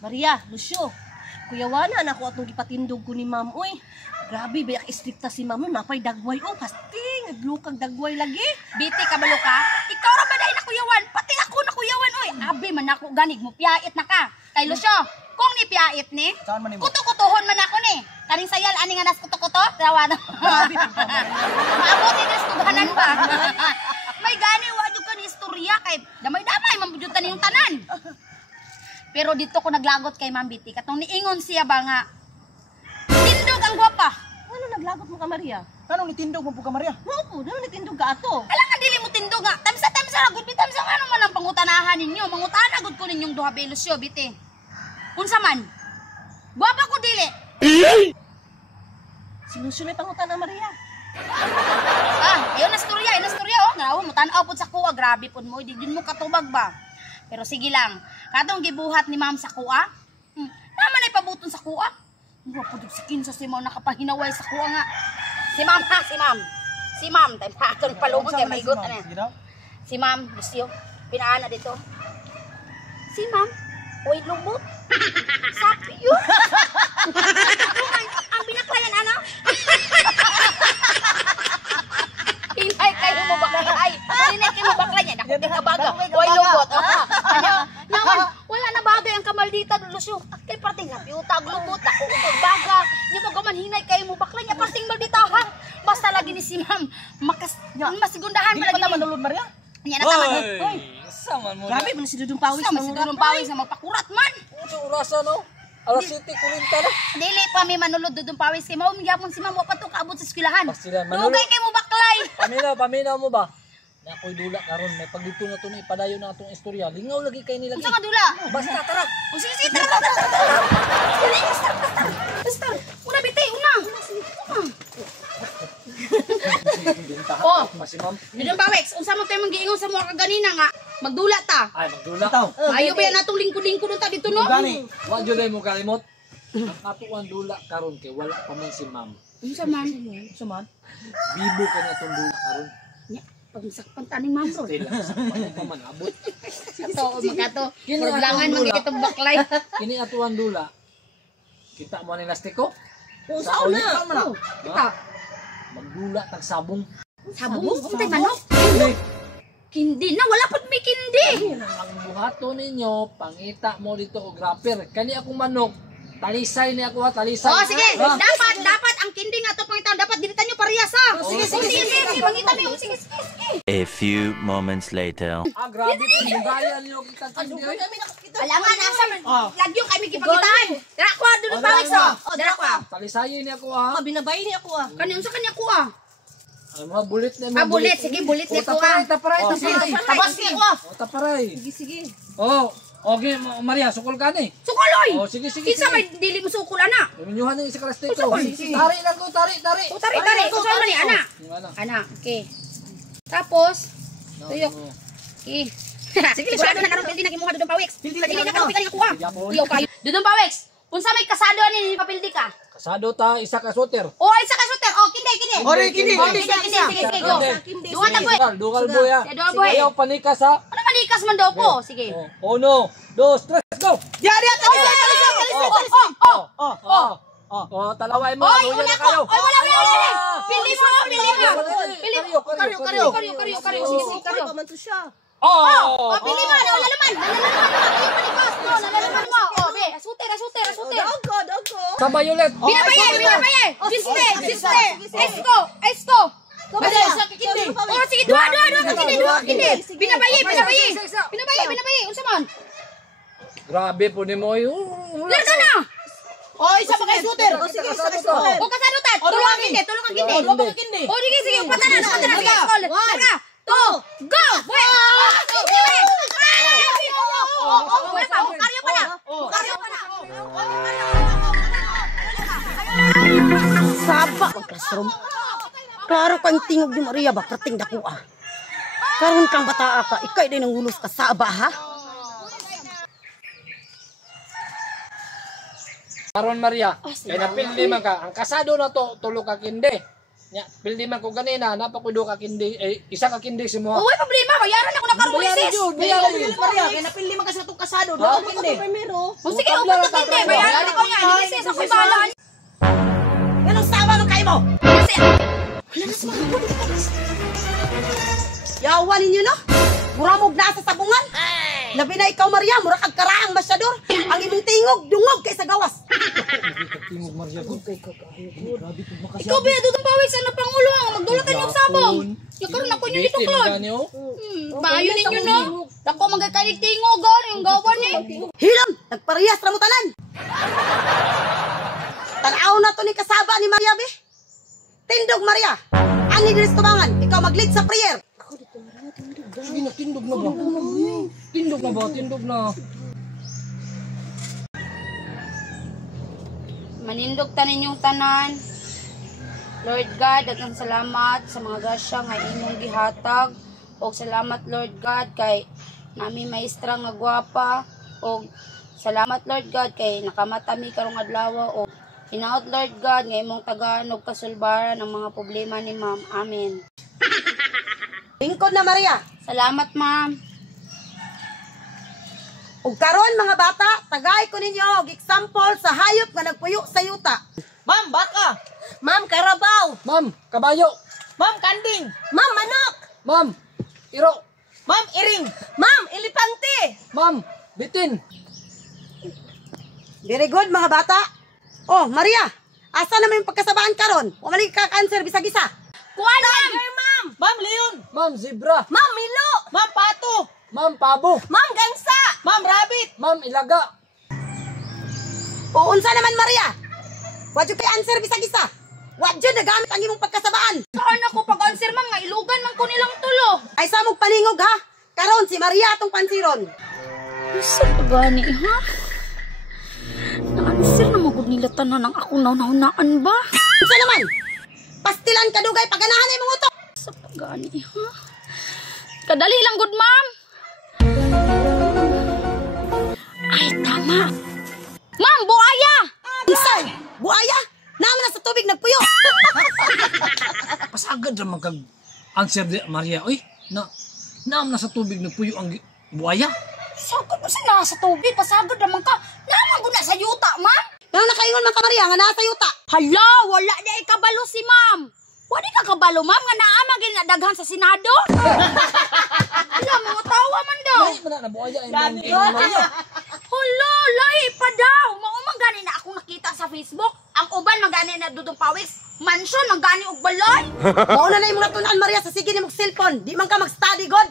Maria, Lucio, kuyawana na ako atong gipatindog ko ni ma'am. Uy, grabe, bayak istrikta si ma'am. Napay dagway. Oh, pasting, naglukag dagway lagi. Biti ka balo ka? Ikaw ra ba dahil na kuyawan? Pati ako na kuyawan, oy. Abi man ako ganig mo, piyait na ka. Kay Lucio, kung ni piyait ni, kuto-kutohon man ako ni. Kaning sayal, ani nga nas kuto-kuto? Tawa na. Maabot ni nas tughanan pa. May gani, wadyo ka ni istorya kay damay-damay, mambudyutan yung tanan. Pero dito ko naglagot kay Ma'am Biti. Katong niingon siya ba nga, tindog ang gwapa. Ano naglagot mo ka, Maria? Kanong nitindog mo po ka, Maria? Opo, ano nitindog ka ato? Alam nga dili mo tindog nga. Tamsa-tamsa agud Biti. Tamsa nga naman ang pangutanahan ninyo. Mangutana agud ko ninyong duha belusyo, Biti. Unsa man? Gwapa ko dili. Sinusunay pangutan na, Maria. Ayun na storya oh. Nga mo tan-aw pud sa kuha, grabe pud mo. Di din mo katubag ba? Pero sige lang. Katong gibuhat ni Ma'am sa kuha. Naman ay pabuton sa kuha. Wa pud si kinsa si Ma'am nakapahinaway sa kuha nga. Si Ma'am ha, si Ma'am. Si Ma'am tay patol palubot kay maigot ana. Si Ma'am, Lucio, pinaana dito. Si Ma'am, oy lubot. Sapi yun. Ang binaklayan ana. Hinay kayo mo baklay. Hinay kayo mo baklay niya. Naku, di ka baga. Oy lubot. Naman, wala na bagay ang kamaldita, Lucio. Kay parting napiutag lubot. Naku, baga. Niya mo gaman hinay kayo mo baklay niya. Parting maldita ha. Basta lagi ni si Ma'am. Masigundahan pa lagi. Di pa manulod, Maria? Yan na taman. Hoy, saman mo. Grabe, man si Dudong Pawis. Sama si Dudong Pawis na magpakurat man. Ito urasa, no? Alas City, kulinta na. Dili pa may manulod Dudong Pawis kay mao gyapon si Ma'am wa pa to kaabot sa eskwelahan. Pastilan, manulod. Dugay kay mo baklay. Paminaw mo ba? Na ako'y dula karon may pagdito na to na ipadayon na atong istorya. Lingaw lagi kay nila. Unsa ka dula? Basta tara. O sige, tara. Basta. Una bitay, una. Oh, Masimam. Dudong Pawis, unsa mo tayo mangiingon sa mga kaganina nga magdula ta. Ay, magdula taw. Ayo ba yan natong lingkod-lingkod ta dito no? Gani. Wa jud mo kalimot. Ang atuan dula karon kay wala pa man si Ma'am. Unsa man? Suman. Bibo ka na tong dula karon. Nya, pag sakpan taning Ma'am bro. Dila sa pa man abot. Ato makato. Probleman man kitong baklay. Kini atuan dula. Kita mo ni lastiko? Sa una. Kita. Magdula tag sabong. Sabong untay manok. Kindi na wala pud may kindi. Ang buhato ninyo, pangita mo dito og grapper. Kani akong manok, talisay ni ako ha, talisay. Oh sige, dapat ang kindi nga to pangitan dapat dilitan nyo parehas ha. Sige, pangitan niyo sige. A few moments later. Grabe po yung gaya niyo kita kindi. Alangan asa man. Lagyo kay mi gipagitaan. Dira ko Dudong Pawis oh. Dira ko. Talisay ni ako ha. Binabay niya ako ah. Kani unsa kanya ko ah? Ay mga bulit na Bulit sige bulit ni ko ah. Taparay. Tabas niya ako ah. Taparay. Sige. Oh, okay Maria, sukol ka ni. Sukuloy. Oh, sige. Kinsa may dili mo sukul ana? Minyuhan ni isa kalastiko. Tari lang ko, tari. Tari. Unsa man ni ana? Ana, okay. Tapos tuyok. Okay. Sige, sigurado na karon pildi na kimuha Dudong Pawis. Dili na karon pika ni kuha. Iyo kayo. Dudong Pawis, unsa may kasado ani papildi ka? Kasado ta isa ka shooter. Oh, isa ka shooter. Oh, kindi. Kindi. Sige, go. Duha ta boy. Dugal boy ha. Duha boy. Ayaw panikas ha. Ano manikas man daw ko? Sige. 1, 2, 3, go! Oh, talaway mo. Oy, Luya una na ko. kayo. Oy, wala. Pili mo. Karyo. Sige, karyo. Pamanto siya. Oh, pili mo. Nalalaman. Ayaw manikas. No, nalalaman mo. Oh, be, shooter. Dago. Sa violet. Binabaye. Siste. Esko. Oh, sige, dua kindi. Binabaye. Unsa man? Grabe po ni mo. Larga na. Oh, isa pa kay shooter. Oh, sige, isa kay shooter. O kasadutan. Tulungan kindi. O, sige. Patanan. Sige, skol. Larga. 2, go! Wait! Karyo pa na! Saba ang classroom. Klaro kang tingog ni Maria ba krating dako ah. Karon kang bata ka, ikay din ang ulos ka saba ha. Karon Maria, kay napildi man ka. Ang kasado na to tulo ka kindi. Nya, pildi man ko ganina, napakudo ka kindi, isa ka kindi si mo. Uy, problema, bayaran ako na karong Moises. Bayaran yun. Maria, kaya napili man kasi itong kasado. Doon ako hindi. O sige, upo to kindi, bayaran ako nga. Ni Moises, ako'y bahala. Anong sawa ng kayo mo? Yawan ninyo no? Muramog na sa sabungan. Labi na ikaw, Maria, mura kag karaang masyador. Ang imong tingog, dungog kay sa gawas. Tingog Maria, good kay kakayo. Grabe pud makasya. Ikaw ba dudong pawis ang napangulo ang magdulatan yung sabong. Nagkaroon ako niyo dito, Claude. Maayo ninyo no? Dako magkakalig tingog yung gawan ni. Hilam, nagparehas ra mo tanan. Tanaw na to ni kasaba ni Maria be. Tindog Maria. Ani diri sa tubangan, ikaw mag-lead sa prayer. Sige na, tindog na ba? Tindog na ba? Tindog na. Manindog tanin yung tanan. Lord God, daghang salamat sa mga grasya nga imong gihatag. O salamat Lord God kay nami maestra nga gwapa. O salamat Lord God kay nakamatami karong adlaw. O hinaot Lord God nga imong tagaan og kasulbaran ng mga problema ni Ma'am. Amen. Lingkod na Maria. Salamat Ma'am. Ug karon mga bata, tagay ko ninyo og example sa hayop nga nagpuyo sa yuta. Ma'am, baka. Ma'am, karabaw. Ma'am, kabayo. Ma'am, kanding. Ma'am, manok. Ma'am, iro. Ma'am, iring. Ma'am, elepante. Ma'am, bitin. Very good mga bata. Oh, Maria, asa naman yung pagkasabaan karon? Wa man ka cancer bisag isa. Kuan Ma'am. Ma'am. Ma'am, leon. Ma'am, zebra. Ma'am, milo. Ma'am, pato. Ma'am, pabo. Ma'am, gansa. Ma'am, rabbit. Ma'am, ilaga. O unsa naman Maria? Wa jud kay answer bisag isa. Wa jud nagamit ang imong pagkasabaan. Saan ako pag-answer Ma'am nga ilugan man ko nilang tulo. Ay samog paningog ha. Karon si Maria atong pansiron. Sa pagani ha? Na-answer na magod nila tanan ang akong naunaan ba? Unsa naman? Pastilan kadugay paganahan imong utok. Sa pagani ha? Kadali lang good Ma'am. Ay tama. Ma'am, buaya! Unsay? Buaya? Naman na sa tubig nagpuyo. Pasagad naman kag answer di Maria. Uy, naam na sa tubig nagpuyo ang buaya. Sagad mo sa nasa tubig, pasagad naman ka. Naman ko na sa yuta, Ma'am. Nang nakaingon man ka Maria nga naa sa yuta. Hala, wala di ay kabalo si Ma'am. Wala ka kabalo, Ma'am, nga naama ginadaghan sa Senado. Hala, mga tawa man daw. Ay, mana na buaya ay Maria. Hala, lahi pa daw. Maumang gani na akong nakita sa Facebook. Ang uban magani na dudong pawiks. Mansion, magani og balay. Mao na imong natunan Maria sa sige nimong cellphone. Di man ka mag-study god.